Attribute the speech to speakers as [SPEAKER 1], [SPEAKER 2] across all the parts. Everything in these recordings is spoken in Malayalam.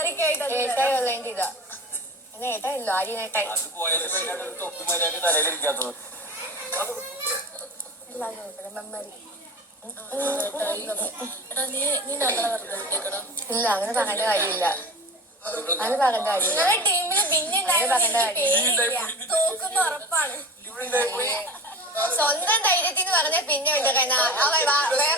[SPEAKER 1] ഏട്ടായി ഉള്ളതിന്റെ ഇതാ. ഇല്ലോ ഏട്ടായി അങ്ങനെ പറയേണ്ട കാര്യമില്ല. അങ്ങനെ പറയേണ്ട കാര്യമില്ല.
[SPEAKER 2] ടീമിൽ പിന്നെ തോക്കുന്ന ഉറപ്പാണ്.
[SPEAKER 1] സ്വന്തം ധൈര്യത്തിന് പറഞ്ഞ പിന്നെ ഉണ്ട് കാരണം വേറെ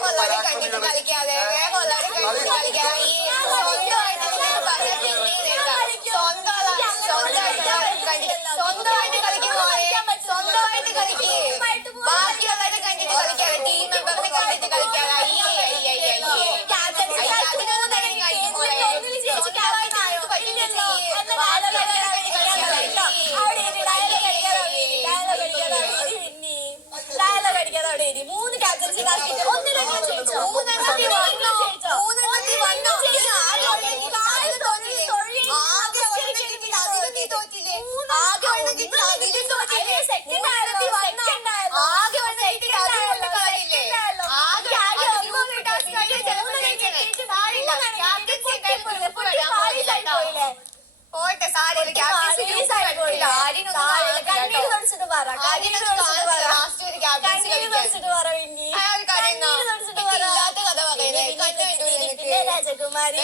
[SPEAKER 2] രാജകുമാരി.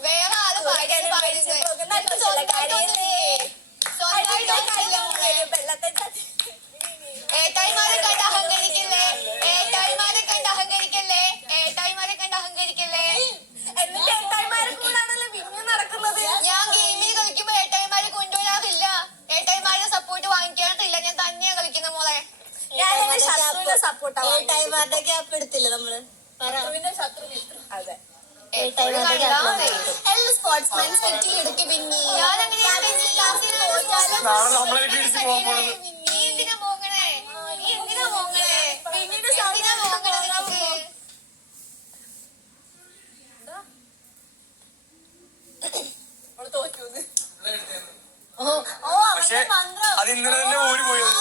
[SPEAKER 1] വേറെ ആൾ പറയുന്നത് പറയുന്നത്. നിനക്ക് സ്വന്തമായിട്ടൊന്നുമില്ലേ? സ്വന്തമായിട്ടൊന്നുമില്ല?
[SPEAKER 2] ശത്രുവിനെ സപ്പോർട്ടാണ്
[SPEAKER 3] ടൈമാരുടെ ഗ്യാപ്പ് എടുത്തില്ല
[SPEAKER 2] നമ്മൾ?
[SPEAKER 3] അതെ. സ്പോർട്സ്മാൻ സെറ്റിൽ എടുക്കി പിന്നെ
[SPEAKER 1] ഞാൻ അങ്ങനെ തോറ്റാലും
[SPEAKER 4] നാളെ നമ്മളെ ഇടിച്ച് പോകാൻ പോണത്
[SPEAKER 2] തോറ്റൂന്ന്
[SPEAKER 3] ഓ
[SPEAKER 4] പക്ഷെ അത് ഇന്നലെ തന്നെ ഊരി പോയത്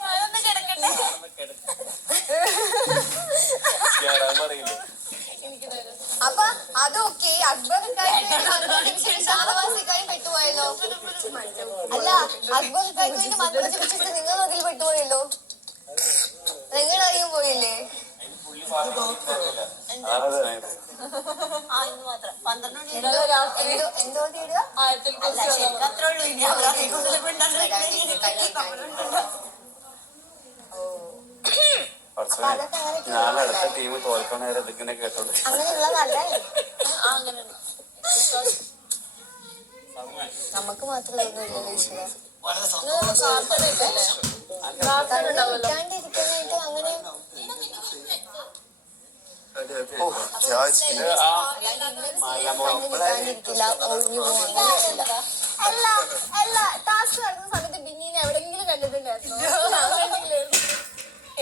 [SPEAKER 2] ഞാനൊന്ന് കിടക്കട്ടെ
[SPEAKER 4] കേറാൻ പറയില്ല
[SPEAKER 1] അപ്പൊ അതൊക്കെ അക്ബർക്കാരും ഷാനവാസിക്കാരും പെട്ടുപോയല്ലോ അല്ല അക്ബർക്കാർക്ക് വേണ്ടി മന്ത്രം ജപിച്ചിട്ട് നിങ്ങൾ അതിൽ പെട്ടുപോയല്ലോ നിങ്ങൾ അറിയും പോയില്ലേ
[SPEAKER 4] പുള്ളി പറഞ്ഞില്ല അതാണ്
[SPEAKER 3] ആ ഇന്ന് മാത്രം പന്ത്രണ്ട് മണി
[SPEAKER 1] എന്തോ എന്തോ എന്തോ തീരുക
[SPEAKER 2] ആയിരത്തിൽ
[SPEAKER 3] അല്ല ശരിക്കും അത്രേ ഉള്ളൂ ഇനി. അവരെ കൂടുതൽ
[SPEAKER 4] കുറച്ച് ഞാൻ അടുത്ത ടീം തോൽക്കണ നേരം ഇതിങ്ങനെ കേട്ടോണ്ട്.
[SPEAKER 1] അങ്ങനെയുള്ളതല്ല?
[SPEAKER 2] അങ്ങനെ
[SPEAKER 1] നമുക്ക് മാത്രമേ ഇരിക്കാണ്ടിരിക്കാനായിട്ട് അങ്ങനെ
[SPEAKER 2] അല്ല ടാസ്ക് നടക്കുന്ന സമയത്ത് ബിന്നീനെ എവിടെങ്കിലും കണ്ടിട്ടുണ്ടായിരുന്നു.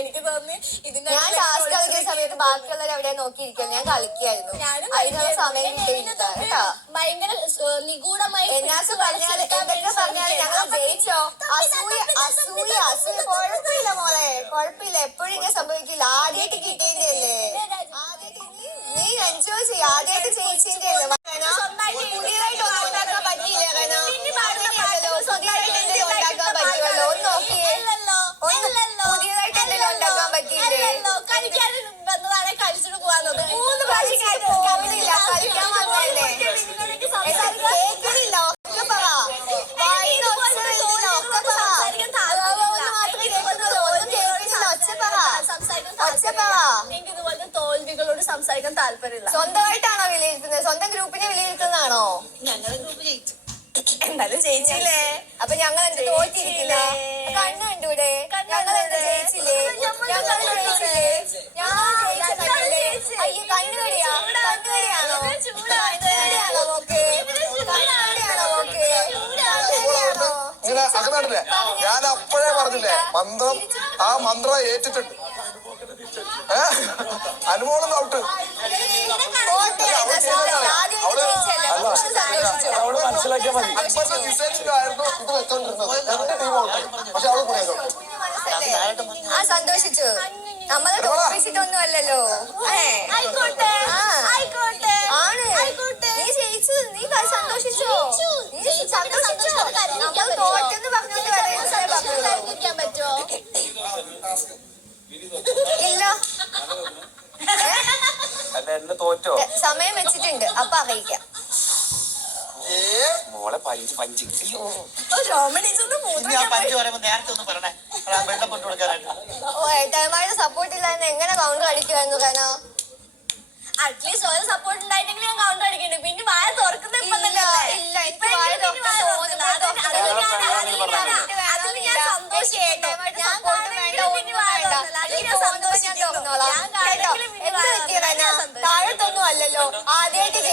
[SPEAKER 2] എനിക്ക് തോന്നി ഇതിന്റെ
[SPEAKER 1] ഞാൻ ടാസ്ക് കളിക്കുന്ന സമയത്ത് ബാക്കിയുള്ളവർ എവിടെ നോക്കിയിരിക്കാൻ ഞാൻ കളിക്കായിരുന്നു.
[SPEAKER 2] ഞാനും
[SPEAKER 1] അതിനുള്ള സമയം കിട്ടിയില്ല കേട്ടോ.
[SPEAKER 2] ഭയങ്കര നിഗൂഢമായി
[SPEAKER 1] എന്നാസ് പറഞ്ഞാൽ എന്തൊക്കെ പറഞ്ഞാൽ ഞങ്ങൾ ജയിച്ചോ? അസൂയ അസൂയ അസൂയ കുഴപ്പമില്ല മോളെ. കുഴപ്പമില്ല. എപ്പോഴും ഇങ്ങനെ സംഭവിക്കില്ല. ആദ്യമായിട്ട് കിട്ടിയതല്ലേ? ആദ്യമായിട്ട് നീ- നീ എൻജോയ് ചെയ്യ. ആദ്യമായിട്ട് ജയിച്ചതിന്റെ
[SPEAKER 2] താല്പര്യമില്ല.
[SPEAKER 1] സ്വന്തമായിട്ടാണോ വിലയിരുത്തുന്നത്? സ്വന്തം ഗ്രൂപ്പിനെ വിലയിരുത്തുന്നതാണോ?
[SPEAKER 3] ഞങ്ങളുടെ ഗ്രൂപ്പ് ജയിച്ചു.
[SPEAKER 2] എന്തായാലും ജയിച്ചില്ലേ?
[SPEAKER 1] അപ്പൊ ഞങ്ങൾ എന്ത് തോറ്റിരിക്കില്ല? കണ്ണു കണ്ടൂടെ ഞങ്ങൾ എന്ത് ജയിച്ചില്ലേ? ഞങ്ങൾ ജയിച്ചില്ലേ? ഞങ്ങൾ ജയിച്ചതല്ലേ അയ്യോ കണ്ണുകടിയാ കണ്ണുകടിയാണോ കണ്ണുകടിയാണോ ഓക്കെ. കണ്ണുകടിയാണോ ഓക്കെ. കണ്ണുകടിയാണോ
[SPEAKER 5] ഇങ്ങനെ അങ്ങനല്ലേ ഞാൻ അപ്പോഴേ പറഞ്ഞില്ലേ? മന്ത്രം ആ മന്ത്രം ഏറ്റിട്ടുണ്ട്. ഏ? അനുമോളും ഔട്ട്
[SPEAKER 4] മനസ്സിലാക്കിയാൽ മതി.
[SPEAKER 5] പക്ഷെ അവൾ
[SPEAKER 1] ആ സന്തോഷിച്ചു. നമ്മളെ അല്ലല്ലോ ആണ്. നീ സന്തോഷിച്ചോ? നീ
[SPEAKER 2] ജയിച്ചു.
[SPEAKER 1] സന്തോഷിച്ചോ?
[SPEAKER 2] സന്തോഷത്തോടെ കരഞ്ഞിരിക്കാൻ
[SPEAKER 1] നമ്മൾ
[SPEAKER 2] പറ്റുമോ?
[SPEAKER 1] തോറ്റെന്ന് പറഞ്ഞോണ്ട് പറയുന്നത്
[SPEAKER 2] പറ്റുമോ?
[SPEAKER 1] ഇല്ല.
[SPEAKER 4] എന്നെ തോറ്റോ?
[SPEAKER 1] സമയം വെച്ചിട്ടുണ്ട്. അപ്പൊ അറിയിക്കാം.
[SPEAKER 4] മോളെ പഞ്ച് പഞ്ച്. അയ്യോ.
[SPEAKER 2] രോമണീച്ചൊന്ന്
[SPEAKER 6] ഇനി ആ പഞ്ച് പറയുമ്പോ നേരത്തെ ഒന്ന് പറയണേ. ആ വെള്ളം കൊണ്ട് കൊടുക്കാനായിട്ട്.
[SPEAKER 1] ഓ ഏട്ടായ്മാരുടെ സപ്പോർട്ട് ഇല്ലാതെ എങ്ങനെ കൗണ്ടർ അടിക്കുമായിരുന്നു കാരണം
[SPEAKER 2] അറ്റ്ലീസ്റ്റ് ഒരു സപ്പോർട്ട് ഉണ്ടായിട്ടെങ്കിലും ഞാൻ കൗണ്ടർ അടിക്കുന്നുണ്ട്. പിന്നെ വായ തുറക്കുന്ന ഇപ്പം തന്നെ
[SPEAKER 1] ഇല്ല, വായ.
[SPEAKER 2] അതിൽ ഞാൻ സന്തോഷിക്കുന്നു ഞാൻ കാണെങ്കിലും
[SPEAKER 1] താഴത്തൊന്നും അല്ലല്ലോ. ആദ്യമായിട്ട് അതിൽ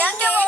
[SPEAKER 1] ഞങ്ങൾക്ക്